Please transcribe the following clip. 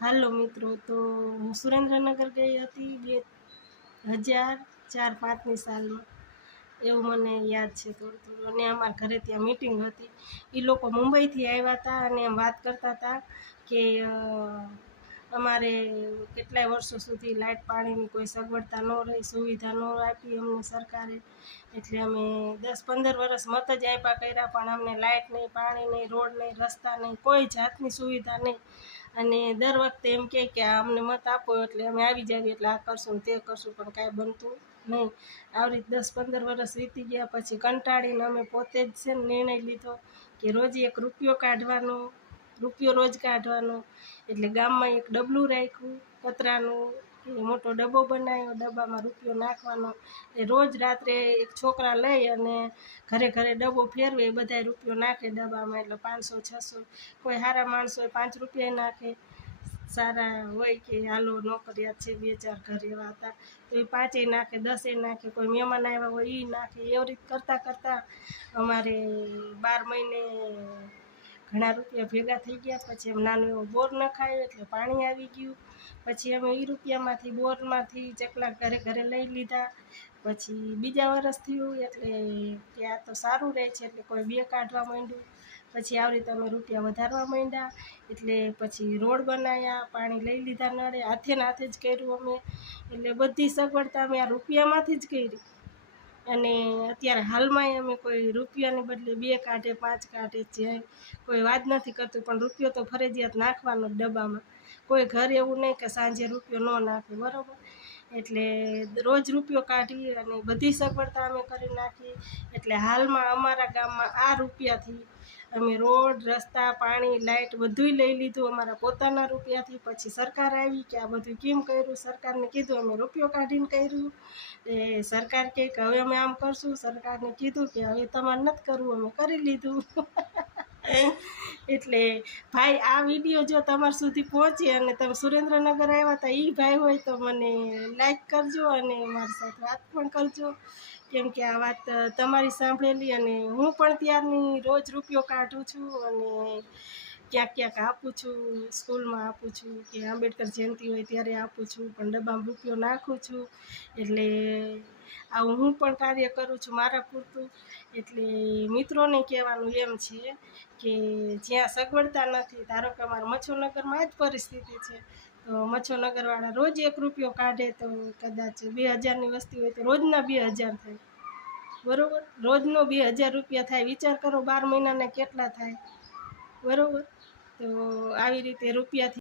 હાલો મિત્રો, તો હું સુરેન્દ્રનગર ગઈ હતી 2004-05ની સાલમાં. એવું મને યાદ છે થોડું થોડું. અને અમારા ઘરે ત્યાં મીટિંગ હતી. એ લોકો મુંબઈથી આવ્યા હતા અને એમ વાત કરતા હતા કે અમારે કેટલાય વર્ષો સુધી લાઇટ પાણીની કોઈ સગવડતા ન રહી, સુવિધા ન આપી અમને સરકારે. એટલે અમે 10-15 વર્ષ મત જ આપ્યા કર્યા, પણ અમને લાઇટ નહીં, પાણી નહીં, રોડ નહીં, રસ્તા નહીં, કોઈ જાતની સુવિધા નહીં. અને દર વખતે એમ કહે કે અમને મત આપો એટલે અમે આવી જઈએ, એટલે આ કરશું તે કરશું, પણ કાંઈ બનતું નહીં. આવી રીતે 10-15 વર્ષ વીતી ગયા. પછી કંટાળીને અમે પોતે જ છે ને નિર્ણય લીધો કે રોજ એક રૂપિયો કાઢવાનો, રૂપિયો રોજ કાઢવાનો. એટલે ગામમાં એક ડબલું રાખ્યું કચરાનું, એ મોટો ડબ્બો બનાવ્યો, ડબ્બામાં રૂપિયો નાખવાનો. એ રોજ રાત્રે એક છોકરા લઈ અને ઘરે ઘરે ડબ્બો ફેરવે, એ બધાય રૂપિયો નાખે ડબ્બામાં. એટલે 500-600, કોઈ સારા માણસો 5 રૂપિયા નાખે, સારા હોય કે હાલો નોકરિયાત છે 2-4 ઘર એવા હતા તો એ 5 નાખે, 10 નાખે, કોઈ મહેમાન આવ્યા હોય એ નાખે. એવી રીતે કરતાં કરતાં અમારે 12 મહિને ઘણા રૂપિયા ભેગા થઈ ગયા. પછી એમ નાનો એવો બોર નખાયો એટલે પાણી આવી ગયું. પછી અમે એ રૂપિયામાંથી બોરમાંથી ચકલા ઘરે ઘરે લઈ લીધા. પછી બીજા વરસ થયું એટલે કે આ તો સારું રહે છે, એટલે કોઈ 2 કાઢવા માંડ્યું. પછી આવી રીતે અમે રૂપિયા વધારવા માંડ્યા. એટલે પછી રોડ બનાવ્યા, પાણી લઈ લીધા નળે, હાથે ને હાથે જ કર્યું અમે. એટલે બધી સગવડતા અમે આ રૂપિયામાંથી જ કરી. અને અત્યારે હાલમાં અમે કોઈ રૂપિયાને બદલે 2 કાઢે, 5 કાઢે, જે કોઈ વાત નથી કરતું, પણ રૂપિયો તો ફરજિયાત નાખવાનો ડબ્બામાં. કોઈ ઘર એવું નહીં કે સાંજે રૂપિયો ન નાખે, બરાબર. એટલે રોજ રૂપિયો કાઢી અને બધી સગવડતા અમે કરી નાખી. એટલે હાલમાં અમારા ગામમાં આ રૂપિયાથી અમે રોડ, રસ્તા, પાણી, લાઇટ બધુંય લઈ લીધું અમારા પોતાના રૂપિયાથી. પછી સરકાર આવી કે આ બધું કેમ કર્યું, સરકારને કીધું અમે રૂપિયો કાઢીને કર્યું. એ સરકાર કહે કે હવે અમે આમ કરશું, સરકારને કીધું કે હવે તમારે નથી કરવું, અમે કરી લીધું. એટલે ભાઈ, આ વિડીયો જો તમારા સુધી પહોંચે અને તમે સુરેન્દ્રનગર આવ્યા હતા એ ભાઈ હોય તો મને લાઈક કરજો અને મારી સાથે વાત પણ કરજો. કેમ કે આ વાત તમારી સાંભળેલી, અને હું પણ ત્યારની રોજ રૂપિયો કાઢું છું અને ક્યાંક ક્યાંક આપું છું, સ્કૂલમાં આપું છું, કે આંબેડકર જયંતિ હોય ત્યારે આપું છું, પણ ડબ્બામાં રૂપિયો નાખું છું. એટલે આવું હું પણ કાર્ય કરું છું મારા પૂરતું. એટલે મિત્રોને કહેવાનું એમ છે કે જ્યાં સગવડતા નથી, ધારો કે અમારા મચ્છોનગરમાં આ જ પરિસ્થિતિ છે, તો મચ્છોનગરવાળા રોજ 1 રૂપિયો કાઢે તો કદાચ 2000ની વસ્તી હોય તો રોજના 2000 થાય, બરાબર. રોજનો 2000 રૂપિયા થાય, વિચાર કરો 12 મહિનાના કેટલા થાય, બરાબર. તો આવી રીતે રૂપિયાથી